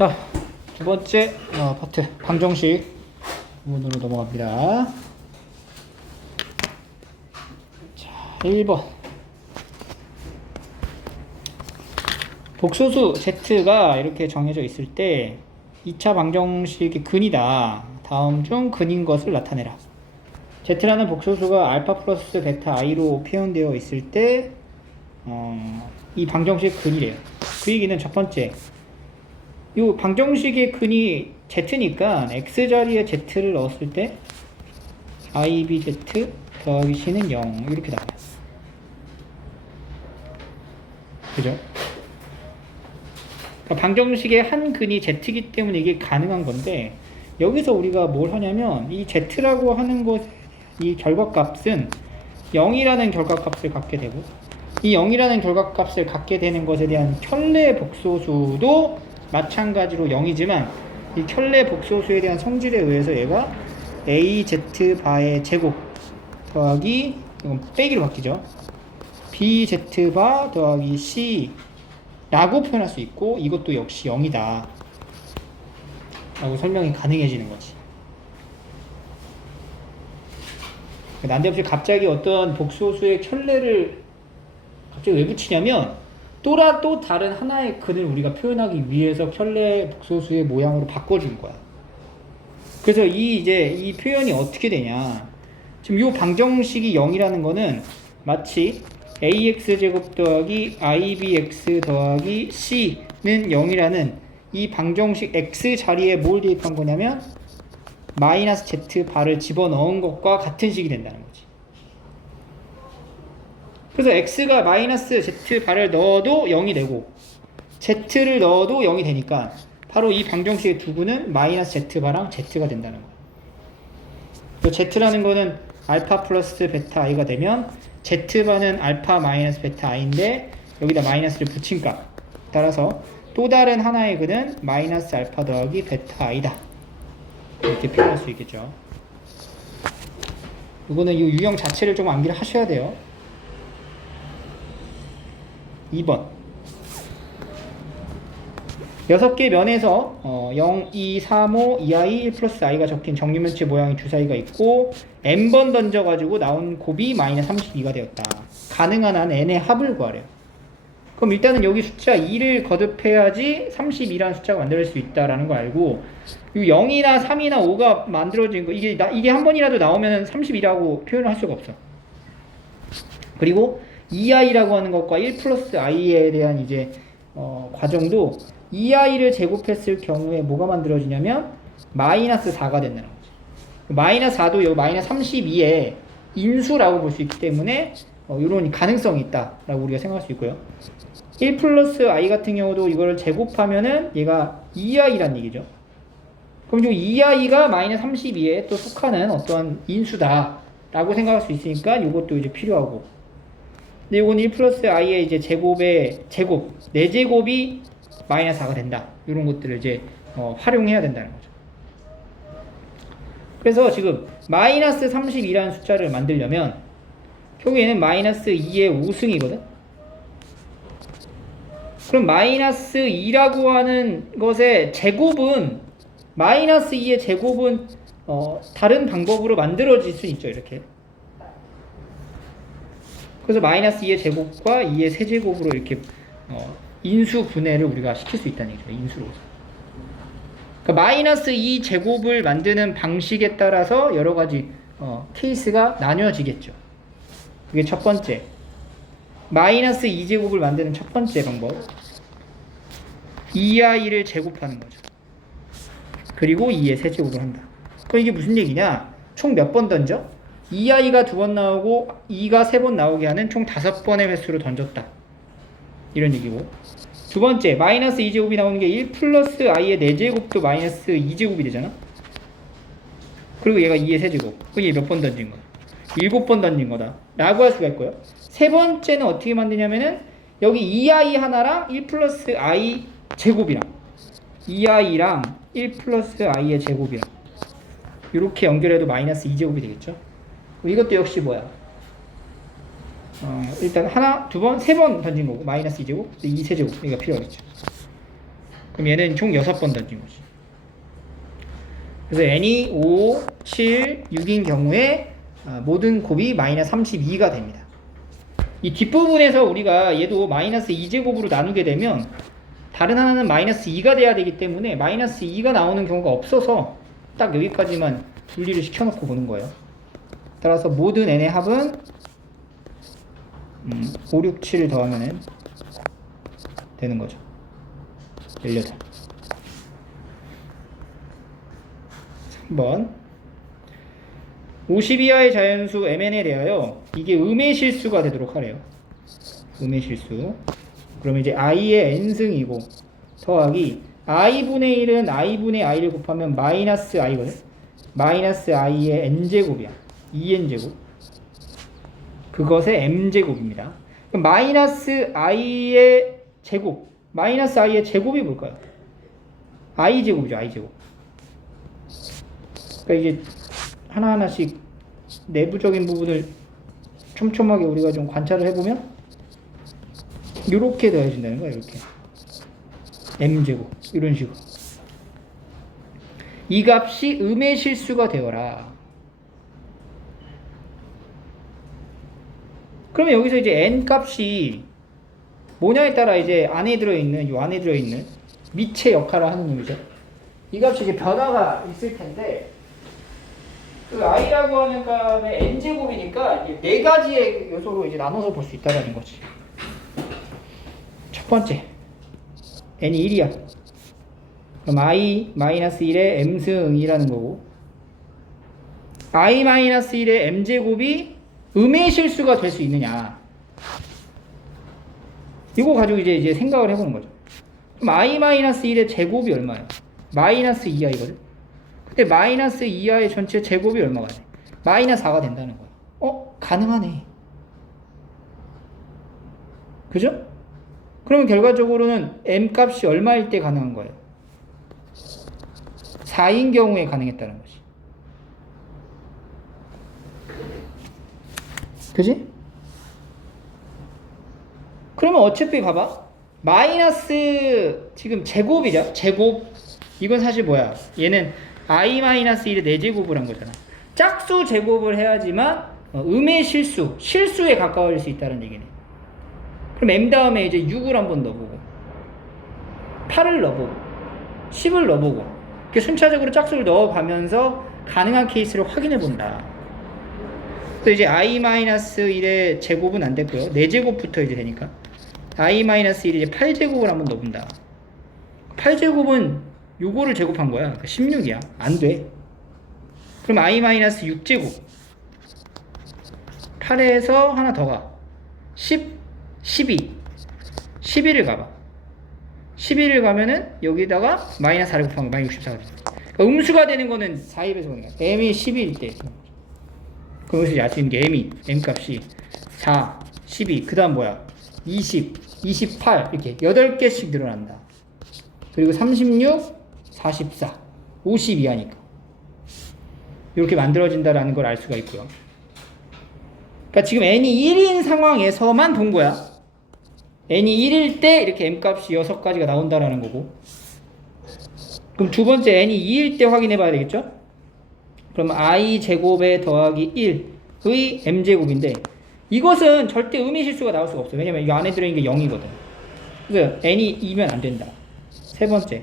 자, 두 번째 파트 방정식 부분으로 넘어갑니다. 자, 1번 복소수 Z가 이렇게 정해져 있을 때 2차 방정식이 근이다. 다음 중 근인 것을 나타내라. Z라는 복소수가 알파 플러스 베타 i로 표현되어 있을 때 이 방정식 근이래요. 그 얘기는 첫 번째, 이 방정식의 근이 Z니까 X자리에 Z를 넣었을 때 IBZ 더하기 C는 0 이렇게 나와요. 그죠? 그러니까 방정식의 한 근이 Z이기 때문에 이게 가능한 건데, 여기서 우리가 뭘 하냐면 이 Z라고 하는 것, 이 결과값은 0이라는 결과값을 갖게 되고, 이 0이라는 결과값을 갖게 되는 것에 대한 켤레 복소수도 마찬가지로 0이지만, 이 켤레 복소수에 대한 성질에 의해서 얘가 AZ바의 제곱 더하기, 이건 빼기로 바뀌죠, BZ바 더하기 C 라고 표현할 수 있고, 이것도 역시 0이다 라고 설명이 가능해지는 거지. 난데없이 갑자기 어떤 복소수의 켤레를 갑자기 왜 붙이냐면, 또 다른 하나의 근을 우리가 표현하기 위해서 켤레 복소수의 모양으로 바꿔준 거야. 그래서 이 표현이 어떻게 되냐, 지금 이 방정식이 0이라는 거는 마치 ax제곱 더하기 ibx 더하기 c는 0이라는 이 방정식 x 자리에 뭘 대입한 거냐면 마이너스 z 바를 집어넣은 것과 같은 식이 된다는 거지. 그래서 x가 마이너스 z 바를 넣어도 0이 되고 z를 넣어도 0이 되니까 바로 이 방정식의 두 근은 마이너스 z 바랑 z가 된다는 거예요. z라는 거는 알파 플러스 베타 i가 되면 z바는 알파 마이너스 베타 i인데 여기다 마이너스를 붙인 값, 따라서 또 다른 하나의 근은 마이너스 알파 더하기 베타 i다 이렇게 표현할 수 있겠죠. 이거는 이 유형 자체를 좀 암기를 하셔야 돼요. 2번 6개 면에서 0, 2, 3, 5, 2i, 1 플러스 i가 적힌 정리면체 모양의 주사위가 있고 n번 던져가지고 나온 곱이 마이너스 32가 되었다. 가능한 한 n의 합을 구하래요. 그럼 일단은 여기 숫자 2를 거듭해야지 32라는 숫자가 만들어질 수 있다라는 거 알고, 이 0이나 3이나 5가 만들어진 거, 이게 한 번이라도 나오면 32라고 표현을 할 수가 없어. 그리고 2i라고 하는 것과 1 플러스 i에 대한 이제 과정도 2i를 제곱했을 경우에 뭐가 만들어지냐면 마이너스 4가 된다는 거죠. 마이너스 4도 여기 마이너스 32의 인수라고 볼 수 있기 때문에 이런 가능성이 있다라고 우리가 생각할 수 있고요. 1 플러스 i 같은 경우도 이거를 제곱하면은 얘가 2i란 얘기죠. 그럼 이 2i가 마이너스 32에 또 속하는 어떠한 인수다라고 생각할 수 있으니까 이것도 이제 필요하고, 근데 이건 1 플러스 i의 이제 제곱의 제곱, 4제곱이 마이너스 4가 된다. 이런 것들을 이제 활용해야 된다는 거죠. 그래서 지금 마이너스 32라는 숫자를 만들려면 결국에는 마이너스 2의 5승이거든. 그럼 마이너스 2라고 하는 것의 제곱은, 마이너스 2의 제곱은 다른 방법으로 만들어질 수 있죠. 이렇게. 그래서 마이너스 2의 제곱과 2의 세제곱으로 이렇게 인수 분해를 우리가 시킬 수 있다는 얘기죠. 인수로. 그러니까 마이너스 2 제곱을 만드는 방식에 따라서 여러 가지 케이스가 나뉘어지겠죠. 그게 첫 번째. 마이너스 2 제곱을 만드는 첫 번째 방법. 2i를 제곱하는 거죠. 그리고 2의 세제곱을 한다. 그럼 이게 무슨 얘기냐? 총 몇 번 던져? 2i가 2번 나오고 2가 3번 나오게 하는 총 5번의 횟수로 던졌다. 이런 얘기고, 두 번째, 마이너스 2제곱이 나오는 게 1 플러스 i의 4제곱도 마이너스 2제곱이 되잖아. 그리고 얘가 2의 세제곱. 그럼 얘 몇 번 던진 거야? 7번 던진 거다 라고 할 수가 있고요. 세 번째는 어떻게 만드냐면은 여기 2i 하나랑 1 플러스 i 제곱이랑 2i랑 1 플러스 i의 제곱이랑 이렇게 연결해도 마이너스 2제곱이 되겠죠. 이것도 역시 뭐야? 일단 하나, 두 번, 세 번 던진 거고 마이너스 2제곱, 2세제곱 이가 필요하겠죠. 그럼 얘는 총 6번 던진 거지. 그래서 n이 5, 7, 6인 경우에 모든 곱이 마이너스 32가 됩니다. 이 뒷부분에서 우리가 얘도 마이너스 2제곱으로 나누게 되면 다른 하나는 마이너스 2가 돼야 되기 때문에 마이너스 2가 나오는 경우가 없어서 딱 여기까지만 분리를 시켜놓고 보는 거예요. 따라서 모든 n의 합은 5, 6, 7 더하면 되는 거죠. 18. 3번 50 이하의 자연수 mn에 대하여 이게 음의 실수가 되도록 하래요. 음의 실수. 그러면 이제 i의 n승이고 더하기 i분의 1은 i분의 i를 곱하면 마이너스 i거든. 마이너스 i의 n제곱이야. 2n제곱. 그것의 m제곱입니다. 그럼 마이너스 i의 제곱. 마이너스 i의 제곱이 뭘까요? i제곱이죠. i제곱. 그러니까 이제 하나하나씩 내부적인 부분을 촘촘하게 우리가 좀 관찰을 해보면 이렇게 더해진다는 거야. 이렇게 m제곱 이런 식으로 이 값이 음의 실수가 되어라. 그러면 여기서 이제 n 값이 뭐냐에 따라 이제 안에 들어있는 이 안에 들어있는 미체 역할을 하는 놈이죠. 이 값이 이제 변화가 있을 텐데 그 i라고 하는 값의 n제곱이니까 이제 네 가지의 요소로 이제 나눠서 볼 수 있다는 거지. 첫 번째 n이 1이야. 그럼 i-1의 m승이라는 거고 i-1의 m제곱이 음의 실수가 될 수 있느냐 이거 가지고 이제 생각을 해보는 거죠. 그럼 i-1의 제곱이 얼마야? 마이너스 2i거든. 근데 마이너스 2i의 전체 제곱이 얼마가 돼? 마이너스 4가 된다는 거야. 가능하네. 그죠? 그러면 결과적으로는 m 값이 얼마일 때 가능한 거예요? 4인 경우에 가능했다는 거지. 그지? 그러면 어차피 봐봐. 마이너스 지금 제곱이죠. 제곱. 이건 사실 뭐야? 얘는 i-1의 4제곱을 한 거잖아. 짝수 제곱을 해야지만 음의 실수에 가까워질 수 있다는 얘기네. 그럼 m 다음에 이제 6을 한번 넣어보고 8을 넣어보고 10을 넣어보고 이렇게 순차적으로 짝수를 넣어가면서 가능한 케이스를 확인해 본다. 그래서 이제 i-1의 제곱은 안 됐고요. 4제곱부터 이제 되니까 i-1이 이제 8제곱을 한번 넣어본다. 8제곱은 요거를 제곱한 거야. 그러니까 16이야. 안 돼. 그럼 i-6제곱 8에서 하나 더 가. 10, 12 11을 가봐. 11을 가면은 여기다가 마이너스 4를 곱하면 마이너스 64가 돼. 그러니까 음수가 되는 거는 4입에서 보는 거야. m이 11일 때. 그럼 여기서 알 수 있는 게 m 값이 4, 12, 그 다음 뭐야? 20, 28 이렇게 8개씩 늘어난다. 그리고 36, 44, 50 이하니까 이렇게 만들어진다라는 걸 알 수가 있고요. 그러니까 지금 n이 1인 상황에서만 본 거야. n이 1일 때 이렇게 m값이 6가지가 나온다라는 거고. 그럼 두 번째 n이 2일 때 확인해 봐야 되겠죠? 그럼 i제곱에 더하기 1의 m제곱인데 이것은 절대 음의 실수가 나올 수가 없어요. 왜냐면 이 안에 들어있는 게 0이거든. 그래서 n이 2면 안 된다. 세 번째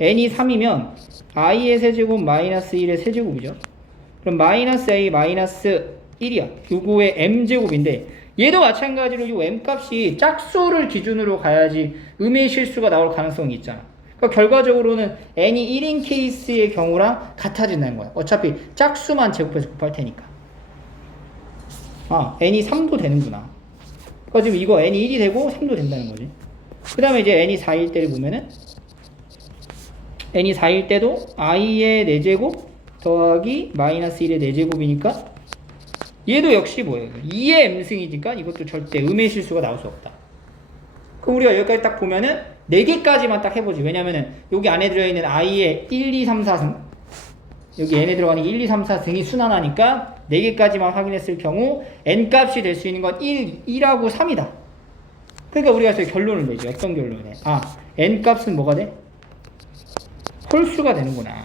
n이 3이면 i의 세제곱 마이너스 1의 세제곱이죠. 그럼 마이너스 a 마이너스 1이야. 요거의 m제곱인데 얘도 마찬가지로 요 m값이 짝수를 기준으로 가야지 음의 실수가 나올 가능성이 있잖아. 그러니까 결과적으로는 n이 1인 케이스의 경우랑 같아진다는 거야. 어차피 짝수만 제곱해서 곱할 테니까. n이 3도 되는구나. 그러니까 지금 이거 n이 1이 되고 3도 된다는 거지. 그 다음에 이제 n이 4일 때를 보면은 n이 4일 때도 i의 4제곱 더하기 마이너스 1의 4제곱이니까 얘도 역시 뭐예요? 2의 m승이니까 이것도 절대 음의 실수가 나올 수 없다. 그럼 우리가 여기까지 딱 보면은 4개까지만 딱 해보지. 왜냐면은 여기 안에 들어있는 i의 1, 2, 3, 4승 여기 n에 들어가는 1, 2, 3, 4승이 순환하니까 4개까지만 확인했을 경우 n값이 될 수 있는 건 1, 2하고 3이다. 그러니까 우리가 저희 결론을 내죠. 어떤 결론을 내? n 값은 뭐가 돼? 홀수가 되는구나.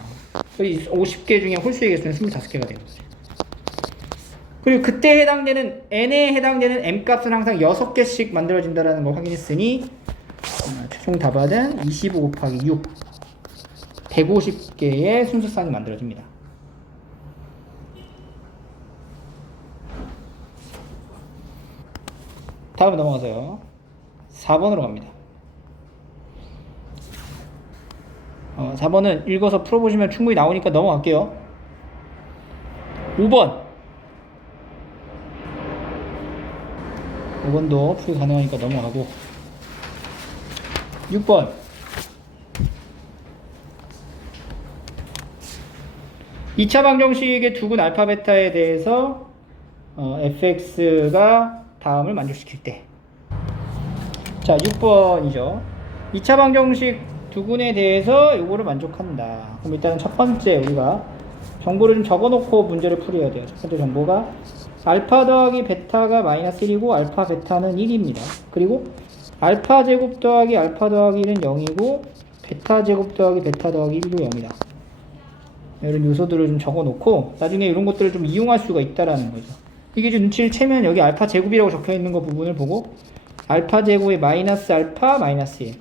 50개 중에 홀수의 개수는 25개가 되는 거지. 그리고 그때 해당되는 n에 해당되는 m 값은 항상 6개씩 만들어진다는 걸 확인했으니 최종 답안은 25 곱하기 6 150개의 순서쌍이 만들어집니다. 다음 넘어가서요. 4번으로 갑니다. 4번은 읽어서 풀어보시면 충분히 나오니까 넘어갈게요. 5번도 풀이 가능하니까 넘어가고 6번 이 차 방정식의 두근 알파 베타에 대해서 fx가 다음을 만족시킬 때. 자, 6번이죠. 2차 방정식 두근에 대해서 요거를 만족한다. 그럼 일단 첫 번째 우리가 정보를 좀 적어놓고 문제를 풀어야 돼요. 첫 번째 정보가 알파 더하기 베타가 마이너스 1이고 알파 베타는 1입니다. 그리고 알파 제곱 더하기 알파 더하기 1은 0이고 베타 제곱 더하기 베타 더하기 1도 0이다. 이런 요소들을 좀 적어놓고 나중에 이런 것들을 좀 이용할 수가 있다라는 거죠. 이게 좀 눈치를 채면 여기 알파 제곱이라고 적혀있는 거 부분을 보고 알파 제곱에 마이너스 알파 마이너스 1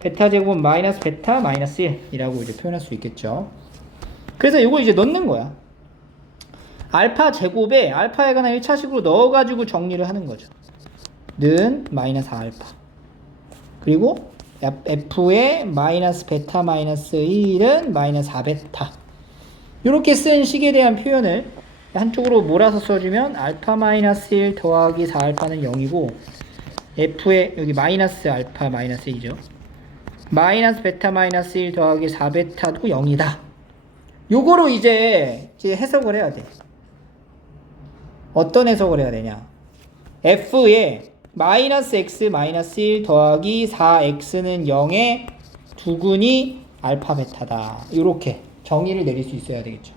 베타 제곱은 마이너스 베타 마이너스 1이라고 이제 표현할 수 있겠죠. 그래서 이거 이제 넣는 거야. 알파 제곱에 알파에 관한 1차식으로 넣어가지고 정리를 하는 거죠. 는 마이너스 알파 그리고 f의 마이너스 베타 마이너스 1은 마이너스 4베타 이렇게 쓴 식에 대한 표현을 한쪽으로 몰아서 써주면 알파 마이너스 1 더하기 4알파는 0이고 f의 여기 마이너스 알파 마이너스 1이죠. 마이너스 베타 마이너스 1 더하기 4베타도 0이다. 요거로 이제 해석을 해야 돼. 어떤 해석을 해야 되냐. f의 마이너스 x 마이너스 1 더하기 4x는 0의 두근이 알파 베타다. 요렇게 정의를 내릴 수 있어야 되겠죠.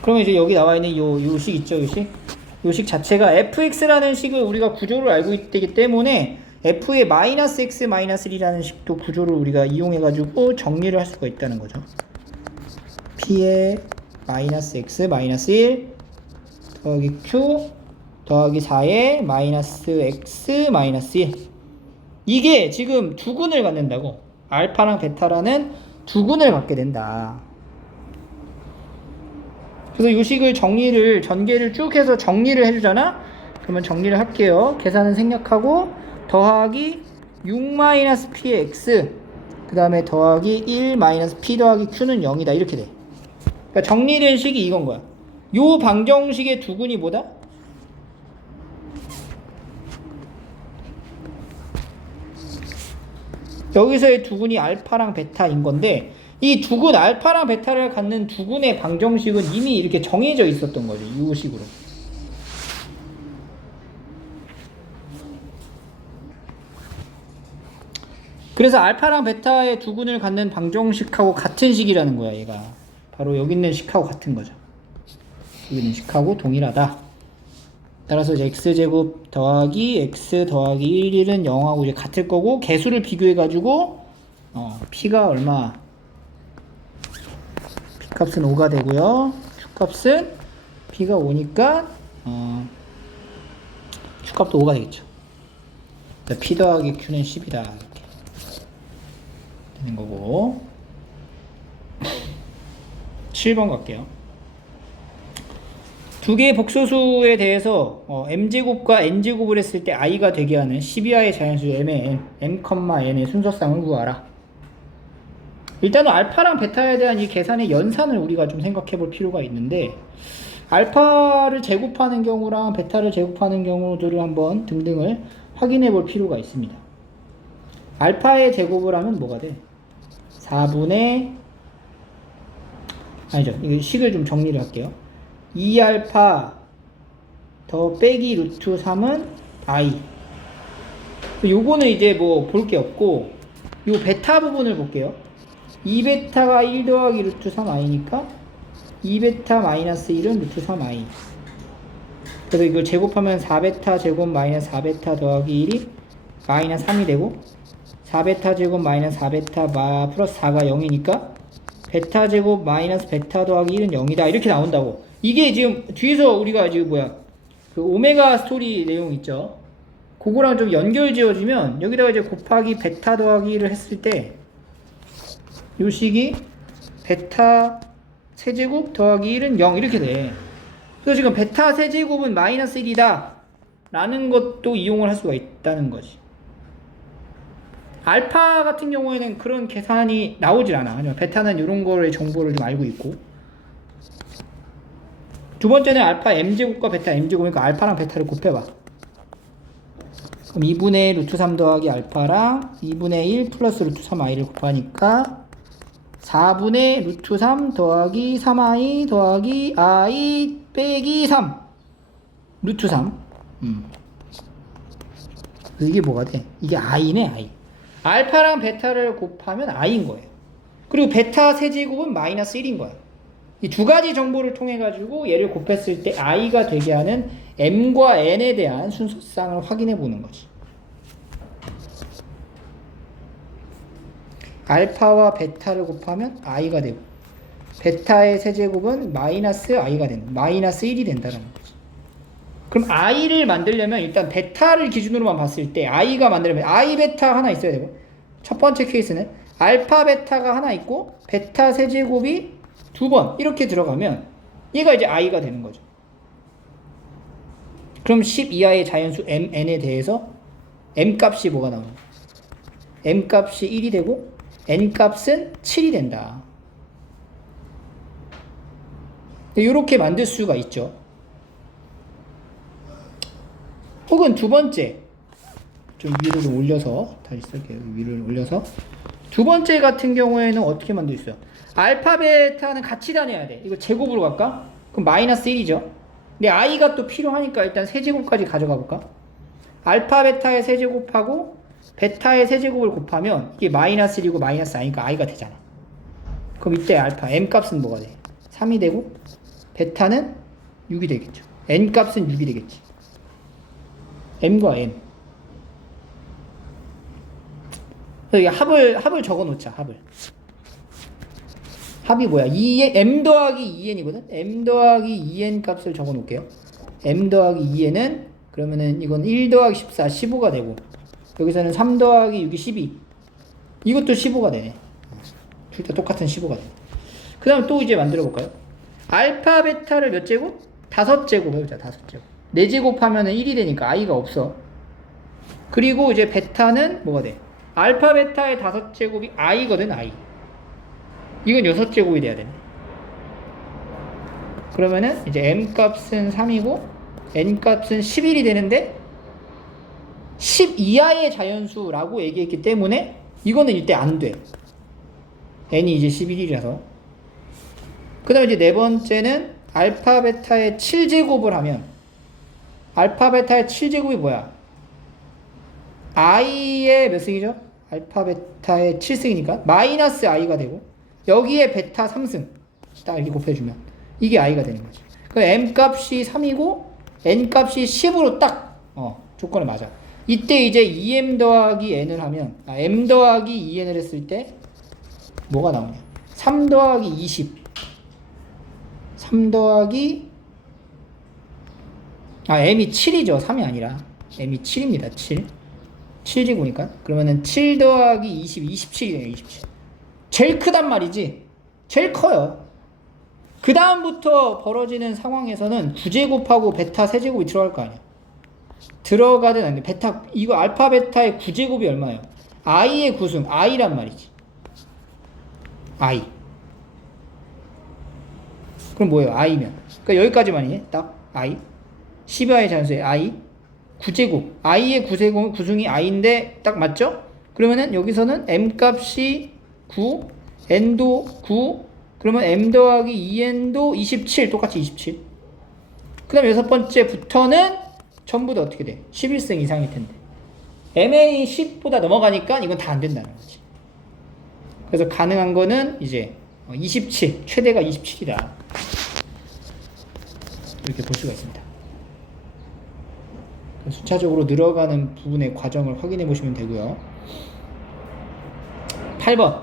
그러면 이제 여기 나와 있는 요 식 있죠, 요 식 자체가 fx라는 식을 우리가 구조를 알고 있기 때문에 f의 마이너스 x 마이너스 1이라는 식도 구조를 우리가 이용해가지고 정리를 할 수가 있다는 거죠. p의 마이너스 x 마이너스 1 더하기 q 더하기 4의 마이너스 x 마이너스 1 이게 지금 두근을 갖는다고. 알파랑 베타라는 두근을 갖게 된다. 그래서 이 식을 전개를 쭉 해서 정리를 해주잖아. 그러면 정리를 할게요. 계산은 생략하고 더하기 6-p의 x 그 다음에 더하기 1-p 더하기 q는 0이다. 이렇게 돼. 그러니까 정리된 식이 이건 거야. 요 방정식의 두근이 뭐다? 여기서의 두근이 알파랑 베타인 건데 이 두근 알파랑 베타를 갖는 두근의 방정식은 이미 이렇게 정해져 있었던 거죠. 이 식으로. 그래서 알파랑 베타의 두근을 갖는 방정식하고 같은 식이라는 거야. 얘가 바로 여기 있는 식하고 같은 거죠. 여기 있는 식하고 동일하다. 따라서 이제 x제곱 더하기 x 더하기 1, 1은 0하고 이제 같을 거고 개수를 비교해 가지고 p가 얼마? p값은 5가 되고요. q값은 p가 5니까 q값도 5가 되겠죠. 그러니까 p 더하기 q는 10이다. 이렇게 되는 거고 7번 갈게요. 두 개의 복소수에 대해서 m제곱과 n제곱을 했을 때 i가 되게 하는 12하의 자연수 m의 n의 순서쌍을 구하라. 일단은 알파랑 베타에 대한 이 계산의 연산을 우리가 좀 생각해 볼 필요가 있는데 알파를 제곱하는 경우랑 베타를 제곱하는 경우들을 한번 등등을 확인해 볼 필요가 있습니다. 알파의 제곱을 하면 뭐가 돼? 4분의 아니죠. 이거 식을 좀 정리를 할게요. 2알파 더 빼기 루트 3은 i. 요거는 이제 뭐 볼 게 없고 요 베타 부분을 볼게요. 2베타가 1 더하기 루트 3i니까 2베타 마이너스 1은 루트 3i. 그래서 이걸 제곱하면 4베타 제곱 마이너스 4베타 더하기 1이 마이너스 3이 되고 4베타 제곱 마이너스 4베타 플러스 4가 0이니까 베타 제곱 마이너스 베타 더하기 1은 0이다 이렇게 나온다고. 이게 지금 뒤에서 우리가 지금 그 오메가 스토리 내용 있죠. 그거랑 좀 연결 지어주면 여기다가 이제 곱하기 베타 더하기 1을 했을 때 요 식이 베타 세제곱 더하기 1은 0 이렇게 돼. 그래서 지금 베타 세제곱은 마이너스 1이다 라는 것도 이용을 할 수가 있다는 거지. 알파 같은 경우에는 그런 계산이 나오질 않아. 하지만 베타는 이런 거의 정보를 좀 알고 있고. 두 번째는 알파 m제곱과 베타 m제곱이니까 알파랑 베타를 곱해봐. 그럼 2분의 루트 3 더하기 알파랑 2분의 1 플러스 루트 3i를 곱하니까 4분의 루트 3 더하기 3i 더하기 i 빼기 3 루트 3 그래서 이게 뭐가 돼? 이게 i네 i. 알파랑 베타를 곱하면 i인 거예요. 그리고 베타 세제곱은 마이너스 1인 거예요. 이 두 가지 정보를 통해 가지고 얘를 곱했을 때 i가 되게 하는 m과 n에 대한 순서상을 확인해 보는 거지. 알파와 베타를 곱하면 i가 되고 베타의 세제곱은 마이너스 i가 된다. 마이너스 1이 된다는 거지. 그럼 i를 만들려면 일단 베타를 기준으로만 봤을 때 i가 만들려면 i 베타 하나 있어야 되고 첫 번째 케이스는 알파 베타가 하나 있고 베타 세제곱이 두 번 이렇게 들어가면 얘가 이제 i가 되는 거죠. 그럼 10 이하의 자연수 mn에 대해서 m 값이 뭐가 나오냐? m 값이 1이 되고 n 값은 7이 된다. 이렇게 만들 수가 있죠. 혹은 두 번째 좀 위로 좀 올려서 다시 쓸게요. 위를 올려서 두 번째 같은 경우에는 어떻게 만들 수 있어요? 알파 베타는 같이 다녀야 돼. 이거 제곱으로 갈까? 그럼 마이너스 1이죠. 근데 i가 또 필요하니까 일단 세제곱까지 가져가 볼까? 알파 베타의 세제곱하고 베타의 세제곱을 곱하면 이게 마이너스 1이고 마이너스 i니까 i가 되잖아. 그럼 이때 알파 m 값은 뭐가 돼? 3이 되고 베타는 6이 되겠죠. n 값은 6이 되겠지. m과 n. 그래서 합을 적어 놓자. 합이 뭐야? 2n, m 더하기 2n이거든? m 더하기 2n 값을 적어 놓을게요. m 더하기 2n은 그러면은 이건 1 더하기 14, 15가 되고 여기서는 3 더하기 6이 12. 이것도 15가 되네. 둘 다 똑같은 15가 되네. 그 다음 또 이제 만들어 볼까요? 알파 베타를 몇 제곱? 5제곱 해보자. 5제곱. 4제곱 하면은 1이 되니까 i가 없어. 그리고 이제 베타는 뭐가 돼? 알파 베타의 5제곱이 i거든, i. 이건 6제곱이 돼야 되네. 그러면은 이제 m 값은 3이고 n 값은 11이 되는데 10 이하의 자연수라고 얘기했기 때문에 이거는 이때 안 돼. n이 이제 11이라서. 그 다음에 이제 네 번째는 알파 베타의 7제곱을 하면 알파 베타의 7제곱이 뭐야? i의 몇 승이죠? 알파 베타의 7승이니까 마이너스 i가 되고 여기에 베타 3승 딱 이렇게 곱해주면 이게 i가 되는 거지. 그럼 m 값이 3이고 n 값이 10으로 딱 조건을 맞아. 이때 이제 2m 더하기 n을 하면 m 더하기 2n을 했을 때 뭐가 나오냐? 3 더하기 20 3 더하기 m이 7이죠. 3이 아니라 m이 7입니다. 7제곱이니까 그러면은 7 더하기 20 27이네요. 27 제일 크단 말이지. 제일 커요. 그 다음부터 벌어지는 상황에서는 9제곱하고 베타 세제곱이 들어갈 거 아니야. 들어가든 안 돼. 베타 이거 알파 베타의 9제곱이 얼마예요? i의 9승 i란 말이지. i. 그럼 뭐예요? i면. 그러니까 여기까지만이네. 딱 i. 12i 자연수의 i 9제곱. i의 9승이 i인데 딱 맞죠? 그러면은 여기서는 m 값이 9, n도 9, 그러면 m 더하기 2n도 27, 똑같이 27. 그 다음 여섯 번째부터는 전부 다 어떻게 돼? 11승 이상일 텐데. m이 10보다 넘어가니까 이건 다 안 된다는 거지. 그래서 가능한 거는 이제 27, 최대가 27이다. 이렇게 볼 수가 있습니다. 순차적으로 늘어가는 부분의 과정을 확인해 보시면 되고요. 8번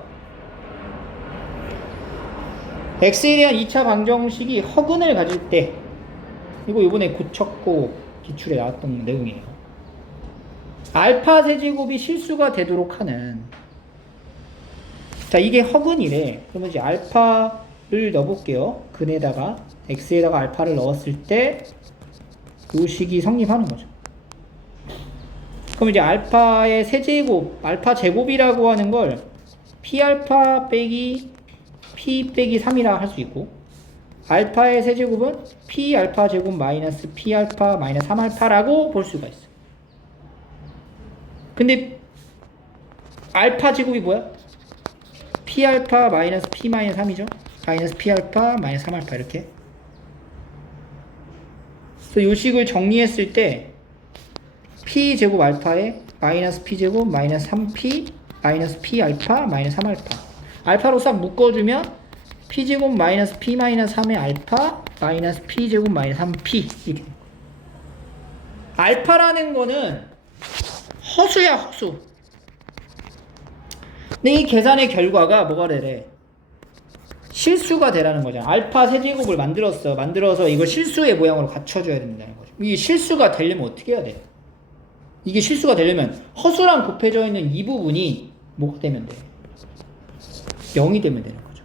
x에 대한 2차 방정식이 허근을 가질 때, 이거 이번에 고쳤고 기출에 나왔던 내용이에요. 알파 세제곱이 실수가 되도록 하는, 자 이게 허근이래. 그러면 이제 알파를 넣어볼게요. 근에다가 x에다가 알파를 넣었을 때 요 식이 성립하는 거죠. 그럼 이제 알파의 세제곱, 알파 제곱이라고 하는 걸 p알파 빼기 p 빼기 3이라 할 수 있고, 알파의 세제곱은 p알파 제곱 마이너스 p알파 마이너스 3알파라고 볼 수가 있어. 근데 알파 제곱이 뭐야? p알파 마이너스 p 마이너스 3이죠. 마이너스 p알파 마이너스 3알파 이렇게. 그래서 요 식을 정리했을 때 p 제곱 알파에 마이너스 p 제곱 마이너스 3p 마이너스 p 알파 마이너스 3알파, 알파로 싹 묶어주면 p 제곱 마이너스 p 마이너스 3의 알파 마이너스 p 제곱 마이너스 3p 이렇게. 알파라는 거는 허수야, 허수. 근데 이 계산의 결과가 뭐가 되래? 실수가 되라는 거잖아. 알파 세제곱을 만들어서 이걸 실수의 모양으로 갖춰줘야 된다는 거죠. 이게 실수가 되려면 어떻게 해야 돼? 이게 실수가 되려면 허수랑 곱해져 있는 이 부분이 뭐가 되면 돼? 0이 되면 되는 거죠.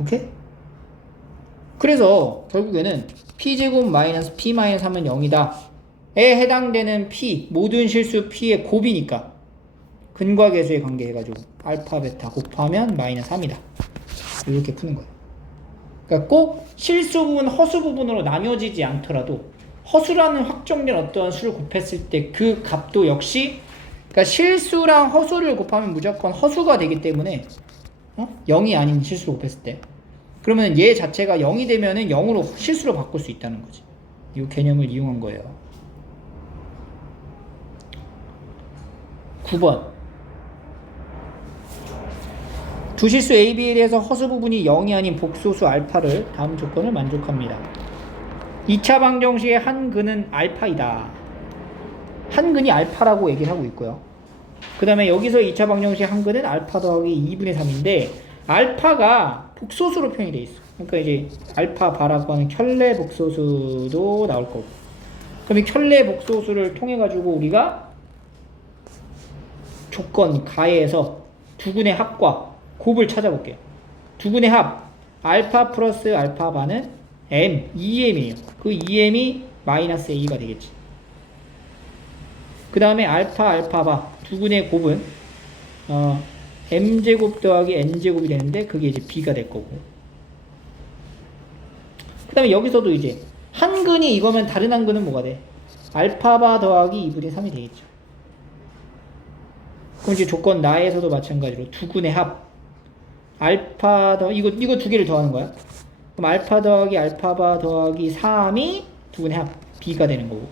오케이? 그래서 결국에는 p제곱 마이너스 p 마이너스 3은 0이다 에 해당되는 p, 모든 실수 p의 곱이니까 근과 계수의 관계 해가지고 알파 베타 곱하면 마이너스 3이다. 이렇게 푸는 거예요. 그러니까 꼭 실수 부분, 허수 부분으로 나뉘어지지 않더라도 허수라는 확정된 어떠한 수를 곱했을 때 그 값도 역시, 그러니까 실수랑 허수를 곱하면 무조건 허수가 되기 때문에 0이 아닌 실수를 곱했을 때, 그러면 얘 자체가 0이 되면은 0으로 실수로 바꿀 수 있다는 거지. 이 개념을 이용한 거예요. 9번 두 실수 A, B에 대해서 허수 부분이 0이 아닌 복소수 알파를 다음 조건을 만족합니다. 2차 방정식의 한 근은 알파이다. 한 근이 알파라고 얘기를 하고 있고요. 그 다음에 여기서 2차 방정식의 한 근은 알파 더하기 2분의 3인데 알파가 복소수로 표현이 되어 있어. 그러니까 이제 알파 바라고 하는 켤레 복소수도 나올 거고, 그럼 이 켤레 복소수를 통해 가지고 우리가 조건 가에서 두근의 합과 곱을 찾아볼게요. 두근의 합 알파 플러스 알파 바는 m, 2m이에요. 그 2m이 마이너스 a가 되겠지. 그 다음에 알파 알파바 두근의 곱은 m제곱 더하기 n제곱이 되는데 그게 이제 b가 될 거고, 그 다음에 여기서도 이제 한 근이 이거면 다른 한 근은 뭐가 돼? 알파바 더하기 2분의 3이 되겠죠. 그럼 이제 조건 나에서도 마찬가지로 두근의 합 알파 더 이거 두 개를 더하는 거야. 그럼 알파 더하기 알파바 더하기 3이 두근의 합 b가 되는 거고,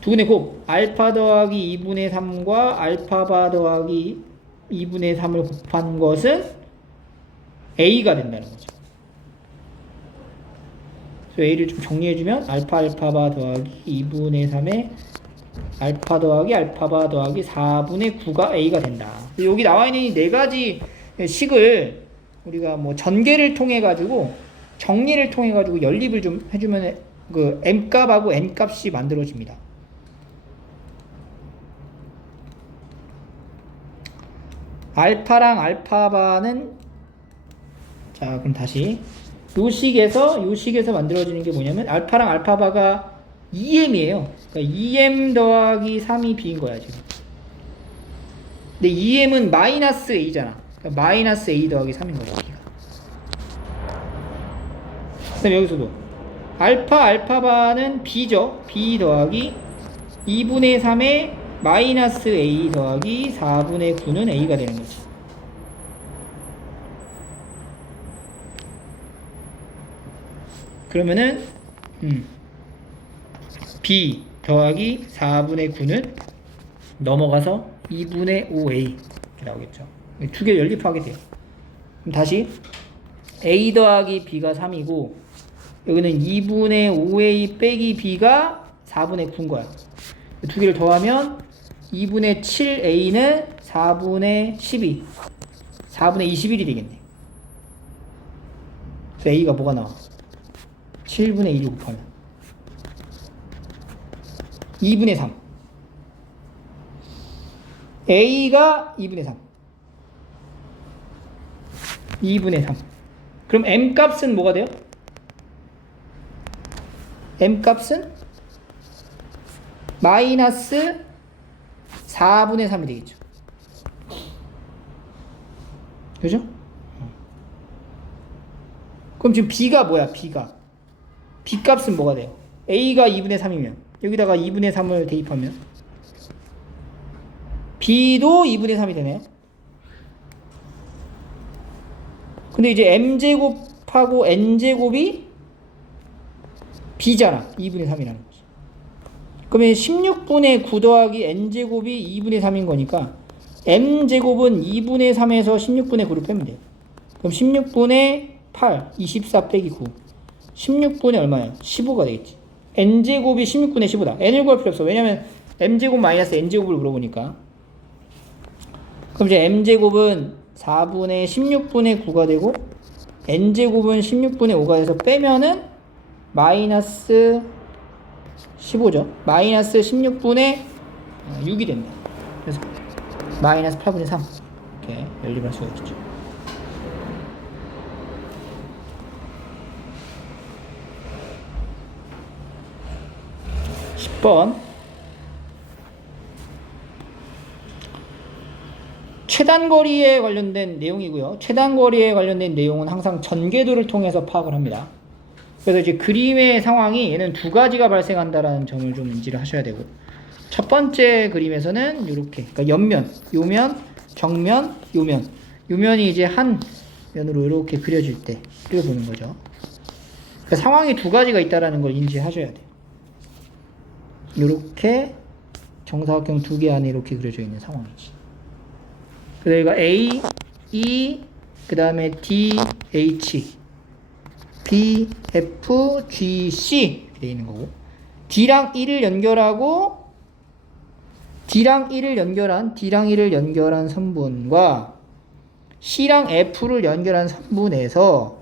두근의 곱 알파 더하기 2분의 3과 알파바 더하기 2분의 3을 곱한 것은 a가 된다는 거죠. 그래서 a를 좀 정리해주면 알파 알파바 더하기 2분의 3에 알파 더하기 알파바 더하기 4분의 9가 a가 된다. 여기 나와 있는 이 네 가지 식을 우리가 뭐 전개를 통해 가지고 정리를 통해 가지고 연립을 좀 해주면 그 m 값하고 n 값이 만들어집니다. 알파랑 알파바는, 자 그럼 다시 요 식에서 만들어지는 게 뭐냐면 알파랑 알파바가 2m이에요. 그러니까 2m 더하기 3이 b인 거야 지금. 근데 2m은 마이너스 a잖아. 그러니까 마이너스 a 더하기 3인 거죠. 그 다음에 여기서도 알파 알파바는 b죠. b 더하기 2분의 3에 마이너스 a 더하기 4분의 9는 a가 되는 거지. 그러면은 b 더하기 4분의 9는 넘어가서 2분의 5a 이렇게 나오겠죠. 두 개 연립하게 돼요. 그럼 다시 a 더하기 b가 3이고 여기는 2분의 5a 빼기 b가 4분의 9인 거야. 두 개를 더하면 2분의 7a는 4분의 12, 4분의 21이 되겠네. 그래서 a가 뭐가 나와? 7분의 1을 곱하면 2분의 3. a가 2분의 3. 2분의 3. 그럼 m 값은 뭐가 돼요? m 값은 마이너스 4분의 3이 되겠죠. 그죠? 그럼 지금 b가 뭐야? b가 b 값은 뭐가 돼요? a가 2분의 3이면 여기다가 2분의 3을 대입하면 b도 2분의 3이 되네요. 근데 이제 m제곱하고 n제곱이 b잖아. 2분의 3이라는 거지. 그러면 16분의 9 더하기 n제곱이 2분의 3인 거니까 m제곱은 2분의 3에서 16분의 9를 빼면 돼요. 그럼 16분의 8, 24 빼기 9. 16분의 얼마야? 15가 되겠지. n제곱이 16분의 15다. n을 구할 필요 없어. 왜냐면 m제곱 마이너스 n제곱을 물어보니까. 그럼 이제 m제곱은 4분의 16분의 9가 되고 n제곱은 16분의 5가 돼서 빼면은 마이너스 15죠. 마이너스 16분의 6이 된다. 그래서 마이너스 8분의 3 이렇게 연립할 수가 있겠죠. 번 최단거리에 관련된 내용이고요. 최단거리에 관련된 내용은 항상 전개도를 통해서 파악을 합니다. 그래서 이제 그림의 상황이 얘는 두 가지가 발생한다라는 점을 좀 인지를 하셔야 되고, 첫 번째 그림에서는 이렇게, 그러니까 옆면, 요면, 정면, 요면, 요면이 이제 한 면으로 이렇게 그려질 때 그려보는 거죠. 그러니까 상황이 두 가지가 있다라는 걸 인지하셔야 돼요. 이렇게 정사각형 두 개 안에 이렇게 그려져 있는 상황이지. 그래서 이거 A, E, 그 다음에 D, H, B, F, G, C 되어 있는 거고, D랑 E를 연결하고 D랑 E를 연결한 선분과 C랑 F를 연결한 선분에서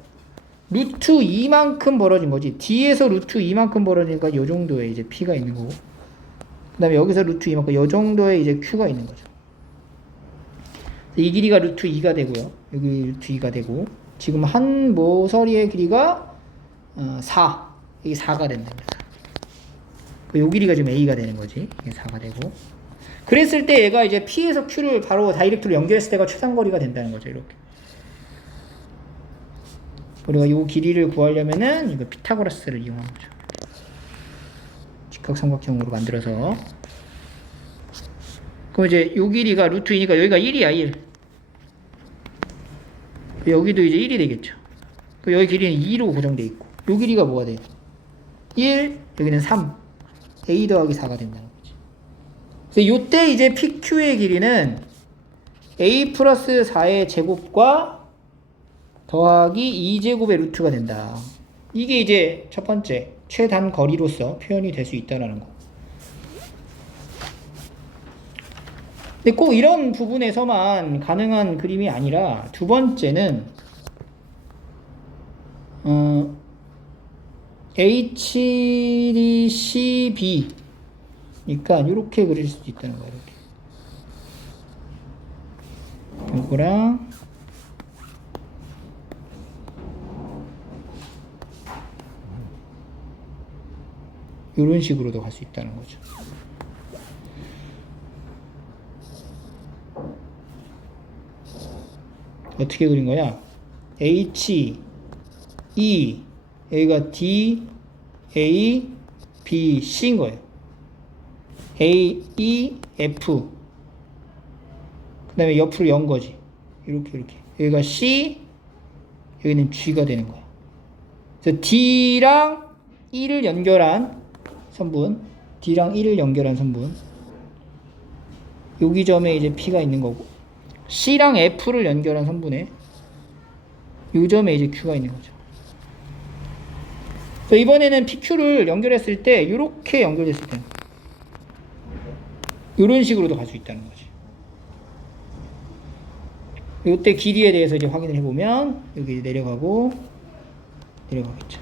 루트 2만큼 벌어진 거지. D에서 루트 2만큼 벌어지니까 이 정도의 이제 P가 있는 거고, 그 다음에 여기서 루트 2만큼 이 정도의 이제 Q가 있는 거죠. 이 길이가 루트 2가 되고요. 여기 루트 2가 되고, 지금 한 모서리의 길이가 4. 이게 4가 된답니다. 이 길이가 지금 A가 되는 거지. 이게 4가 되고. 그랬을 때 얘가 이제 P에서 Q를 바로 다이렉트로 연결했을 때가 최단거리가 된다는 거죠. 이렇게. 우리가 이 길이를 구하려면은 이거 피타고라스를 이용한 거죠. 직각삼각형으로 만들어서. 그럼 이제 이 길이가 루트 2니까 여기가 1이야, 1. 여기도 이제 1이 되겠죠. 여기 길이는 2로 고정되어 있고, 이 길이가 뭐가 돼요? 1, 여기는 3. A 더하기 4가 된다는 거지. 그래서 이때 이제 PQ의 길이는 A 플러스 4의 제곱과 더하기 2제곱의 루트가 된다. 이게 이제 첫 번째 최단 거리로서 표현이 될 수 있다는 거. 근데 꼭 이런 부분에서만 가능한 그림이 아니라, 두 번째는 HDCB 그러니까 이렇게 그릴 수도 있다는 거예요. 이렇게. 이거랑 이런 식으로도 갈 수 있다는 거죠. 어떻게 그린 거야? H, E, 여기가 D, A, B, C인 거예요. A, E, F. 그 다음에 옆으로 연 거지. 이렇게. 여기가 C, 여기는 G가 되는 거야. 그래서 D랑 E를 연결한 선분, 여기 점에 이제 P가 있는 거고, C랑 F를 연결한 선분에 이 점에 이제 Q가 있는 거죠. 이번에는 PQ를 연결했을 때 이렇게 연결됐을 때 이런 식으로도 갈 수 있다는 거지. 이때 길이에 대해서 이제 확인을 해보면 여기 내려가고 내려가겠죠.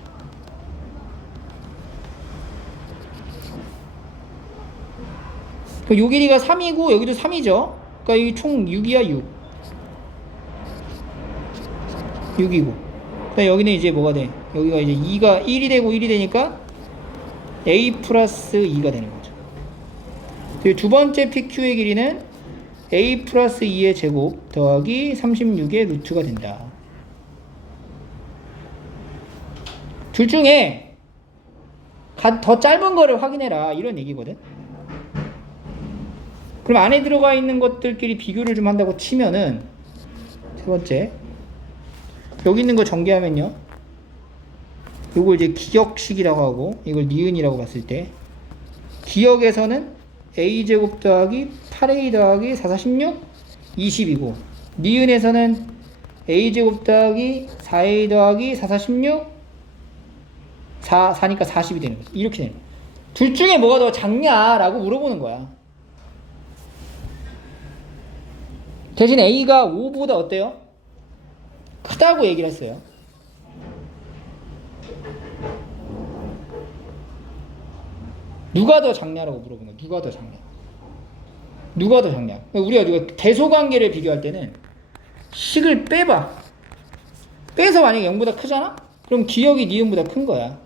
요 길이가 3이고 여기도 3이죠. 그러니까 이 총 6이야 6. 6이고. 그러니까 여기는 이제 뭐가 돼? 여기가 이제 2가 1이 되고 1이 되니까 a 플러스 2가 되는 거죠. 그리고 두 번째 PQ의 길이는 a 플러스 2의 제곱 더하기 36의 루트가 된다. 둘 중에 더 짧은 거를 확인해라 이런 얘기거든. 그럼 안에 들어가 있는 것들끼리 비교를 좀 한다고 치면은 세 번째 여기 있는 거 전개하면요, 요걸 이제 기역식이라고 하고 이걸 니은이라고 봤을 때 기역에서는 a제곱 더하기 8a 더하기 4, 4, 16 20이고 니은에서는 a제곱 더하기 4a 더하기 4, 4, 16 4니까 40이 되는 거지. 이렇게 되는 거야. 둘 중에 뭐가 더 작냐라고 물어보는 거야. 대신 a가 5보다 어때요? 크다고 얘기를 했어요. 누가 더 작냐라고 물어보는 거야. 누가 더 작냐? 누가 더 작냐? 우리가 대소관계를 비교할 때는 식을 빼봐. 빼서 만약에 0보다 크잖아? 그럼 기역이 니은보다 큰 거야.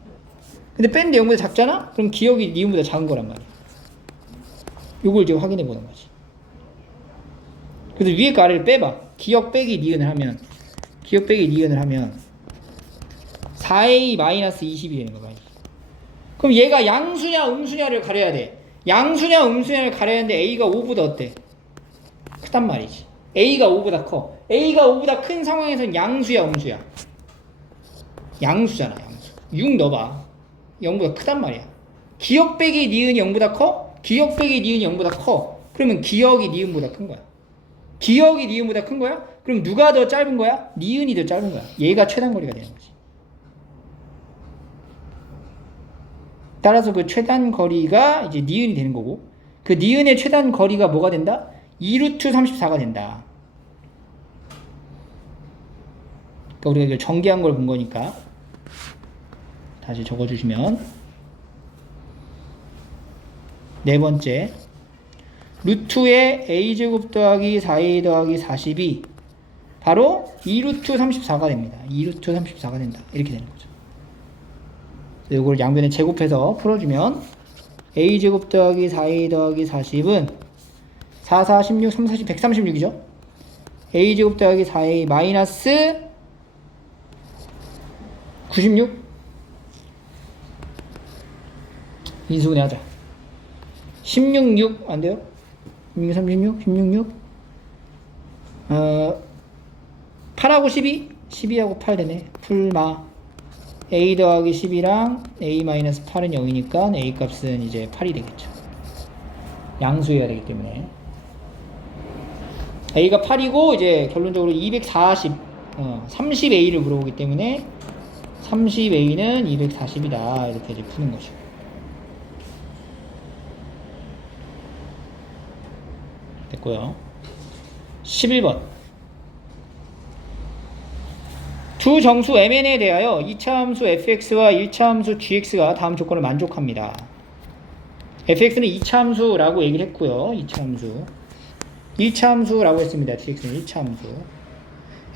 근데 뺀데 0보다 작잖아? 그럼 기역이 니은보다 작은 거란 말이야. 요걸 이제 확인해 보는 거지. 그래서 위에 거 아래를 빼봐. 기역 빼기 니은을 하면 4a-20이 되는 거야. 그럼 얘가 양수냐 음수냐를 가려야 돼. 양수냐 음수냐를 가려야 하는데 a가 5보다 어때? 크단 말이지. a가 5보다 커. a가 5보다 큰 상황에서는 양수야 음수야? 양수잖아. 양수. 6 넣어봐. 0보다 크단 말이야. 기역 빼기 니은이 0보다 커? 기역 빼기 니은이 0보다 커. 그러면 기역이 니은보다 큰 거야. 기역이 니은보다 큰 거야? 그럼 누가 더 짧은 거야? 니은이 더 짧은 거야. 얘가 최단거리가 되는 거지. 따라서 그 최단거리가 이제 니은이 되는 거고, 그 니은의 최단거리가 뭐가 된다? 2루트 34가 된다. 그러니까 우리가 이걸 전개한 걸 본 거니까 다시 적어주시면, 네 번째 루트의 a제곱 더하기 4a 더하기 40이 바로 2루트 34가 됩니다. 2루트 34가 된다. 이렇게 되는 거죠. 이걸 양변에 제곱해서 풀어주면 a제곱 더하기 4a 더하기 40은 4, 4, 16, 3, 40, 136이죠. a제곱 더하기 4a 마이너스 96 인수분해 하자. 16, 6 안 돼요? 16, 36, 16, 6 8하고 12? 12하고 8 되네. 풀마 a 더하기 10이랑 a 마이너스 8은 0이니까 a 값은 이제 8이 되겠죠. 양수해야 되기 때문에 a가 8이고 이제 결론적으로 240 30a를 물어보기 때문에 30a는 240이다 이렇게 이제 푸는 거죠. 됐고요. 11번 두 정수 mn에 대하여 2차 함수 fx와 1차 함수 gx가 다음 조건을 만족합니다. fx는 2차 함수라고 얘기를 했고요. 2차 함수 1차 함수라고 했습니다. gx는 1차 함수.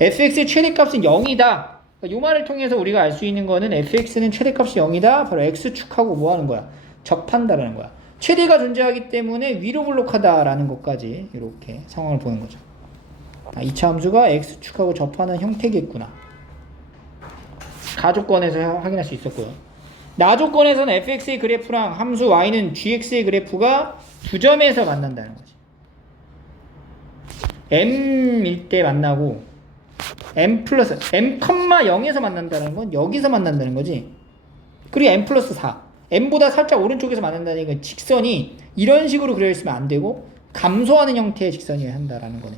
fx의 최대값은 0이다. 이 말을 통해서 우리가 알 수 있는 거는 fx는 최대값이 0이다. 바로 x축하고 뭐 하는 거야? 접한다라는 거야. 최대가 존재하기 때문에 위로 블록하다라는 것까지 이렇게 상황을 보는 거죠. 2차 함수가 x축하고 접하는 형태겠구나. 가조건에서 확인할 수 있었고요. 나조건에서는 fx의 그래프랑 함수 y는 gx의 그래프가 두 점에서 만난다는 거지. m일 때 만나고 m 플러스 m, 0에서 만난다는 건 여기서 만난다는 거지. 그리고 m 플러스 4 m보다 살짝 오른쪽에서 만난다는 건 직선이 이런 식으로 그려 있으면 안 되고 감소하는 형태의 직선이어야 한다라는 거네.